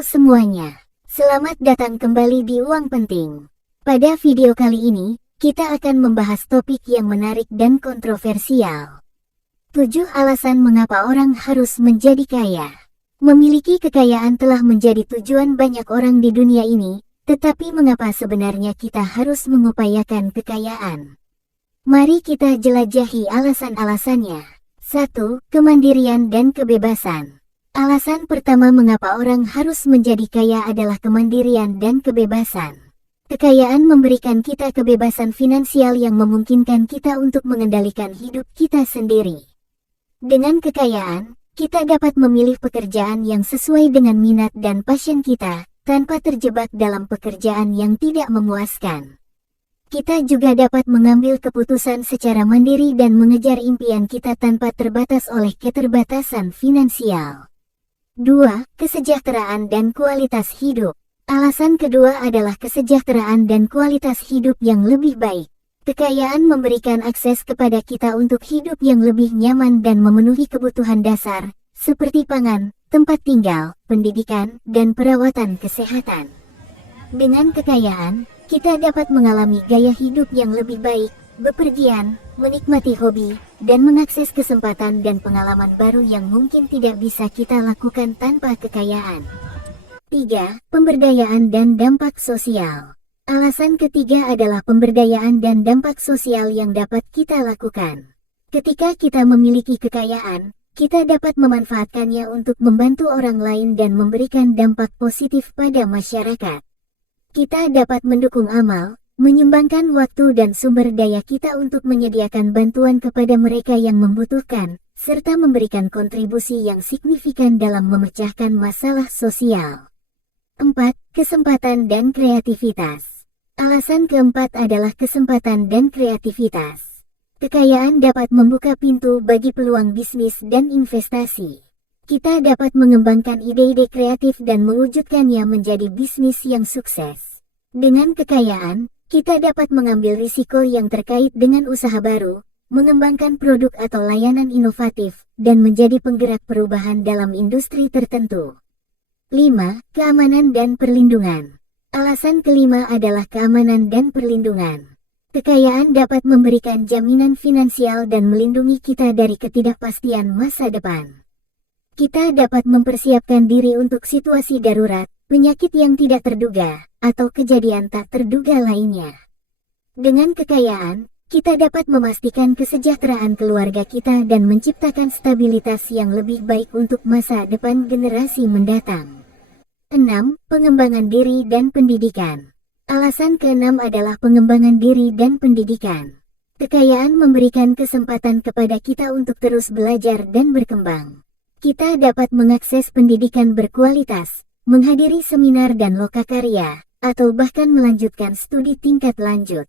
Halo semuanya, selamat datang kembali di Uang Penting. Pada video kali ini, kita akan membahas topik yang menarik dan kontroversial. 7 alasan mengapa orang harus menjadi kaya. Memiliki kekayaan telah menjadi tujuan banyak orang di dunia ini, tetapi mengapa sebenarnya kita harus mengupayakan kekayaan? Mari kita jelajahi alasan-alasannya. 1. Kemandirian dan kebebasan. Alasan pertama mengapa orang harus menjadi kaya adalah kemandirian dan kebebasan. Kekayaan memberikan kita kebebasan finansial yang memungkinkan kita untuk mengendalikan hidup kita sendiri. Dengan kekayaan, kita dapat memilih pekerjaan yang sesuai dengan minat dan passion kita, tanpa terjebak dalam pekerjaan yang tidak memuaskan. Kita juga dapat mengambil keputusan secara mandiri dan mengejar impian kita tanpa terbatas oleh keterbatasan finansial. 2. Kesejahteraan dan kualitas hidup. Alasan kedua adalah kesejahteraan dan kualitas hidup yang lebih baik. Kekayaan memberikan akses kepada kita untuk hidup yang lebih nyaman dan memenuhi kebutuhan dasar, seperti pangan, tempat tinggal, pendidikan, dan perawatan kesehatan. Dengan kekayaan, kita dapat mengalami gaya hidup yang lebih baik, bepergian, menikmati hobi, dan mengakses kesempatan dan pengalaman baru yang mungkin tidak bisa kita lakukan tanpa kekayaan. 3. Pemberdayaan dan dampak sosial. Alasan ketiga adalah pemberdayaan dan dampak sosial yang dapat kita lakukan. Ketika kita memiliki kekayaan, kita dapat memanfaatkannya untuk membantu orang lain dan memberikan dampak positif pada masyarakat. Kita dapat mendukung amal, menyumbangkan waktu dan sumber daya kita untuk menyediakan bantuan kepada mereka yang membutuhkan, serta memberikan kontribusi yang signifikan dalam memecahkan masalah sosial. 4. Kesempatan dan kreativitas. Alasan keempat adalah kesempatan dan kreativitas. Kekayaan dapat membuka pintu bagi peluang bisnis dan investasi. Kita dapat mengembangkan ide-ide kreatif dan mewujudkannya menjadi bisnis yang sukses. Dengan kekayaan, kita dapat mengambil risiko yang terkait dengan usaha baru, mengembangkan produk atau layanan inovatif, dan menjadi penggerak perubahan dalam industri tertentu. 5. Keamanan dan perlindungan. Alasan kelima adalah keamanan dan perlindungan. Kekayaan dapat memberikan jaminan finansial dan melindungi kita dari ketidakpastian masa depan. Kita dapat mempersiapkan diri untuk situasi darurat, penyakit yang tidak terduga, atau kejadian tak terduga lainnya. Dengan kekayaan, kita dapat memastikan kesejahteraan keluarga kita dan menciptakan stabilitas yang lebih baik untuk masa depan generasi mendatang. 6. Pengembangan diri dan pendidikan. Alasan keenam adalah pengembangan diri dan pendidikan. Kekayaan memberikan kesempatan kepada kita untuk terus belajar dan berkembang. Kita dapat mengakses pendidikan berkualitas, menghadiri seminar dan lokakarya, atau bahkan melanjutkan studi tingkat lanjut.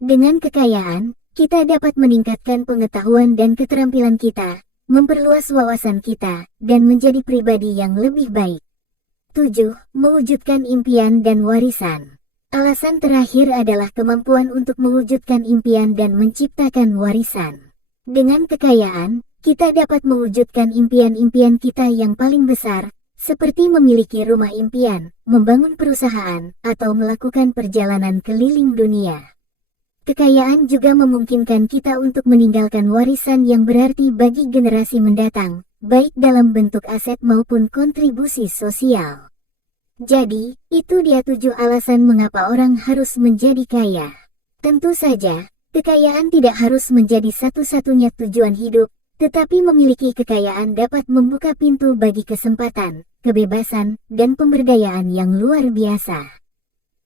Dengan kekayaan, kita dapat meningkatkan pengetahuan dan keterampilan kita, memperluas wawasan kita, dan menjadi pribadi yang lebih baik. 7. Mewujudkan impian dan warisan. Alasan terakhir adalah kemampuan untuk mewujudkan impian dan menciptakan warisan. Dengan kekayaan, kita dapat mewujudkan impian-impian kita yang paling besar, seperti memiliki rumah impian, membangun perusahaan, atau melakukan perjalanan keliling dunia. Kekayaan juga memungkinkan kita untuk meninggalkan warisan yang berarti bagi generasi mendatang, baik dalam bentuk aset maupun kontribusi sosial. Jadi, itu dia 7 alasan mengapa orang harus menjadi kaya. Tentu saja, kekayaan tidak harus menjadi satu-satunya tujuan hidup, tetapi memiliki kekayaan dapat membuka pintu bagi kesempatan, kebebasan, dan pemberdayaan yang luar biasa.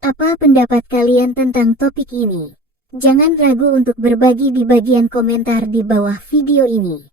Apa pendapat kalian tentang topik ini? Jangan ragu untuk berbagi di bagian komentar di bawah video ini.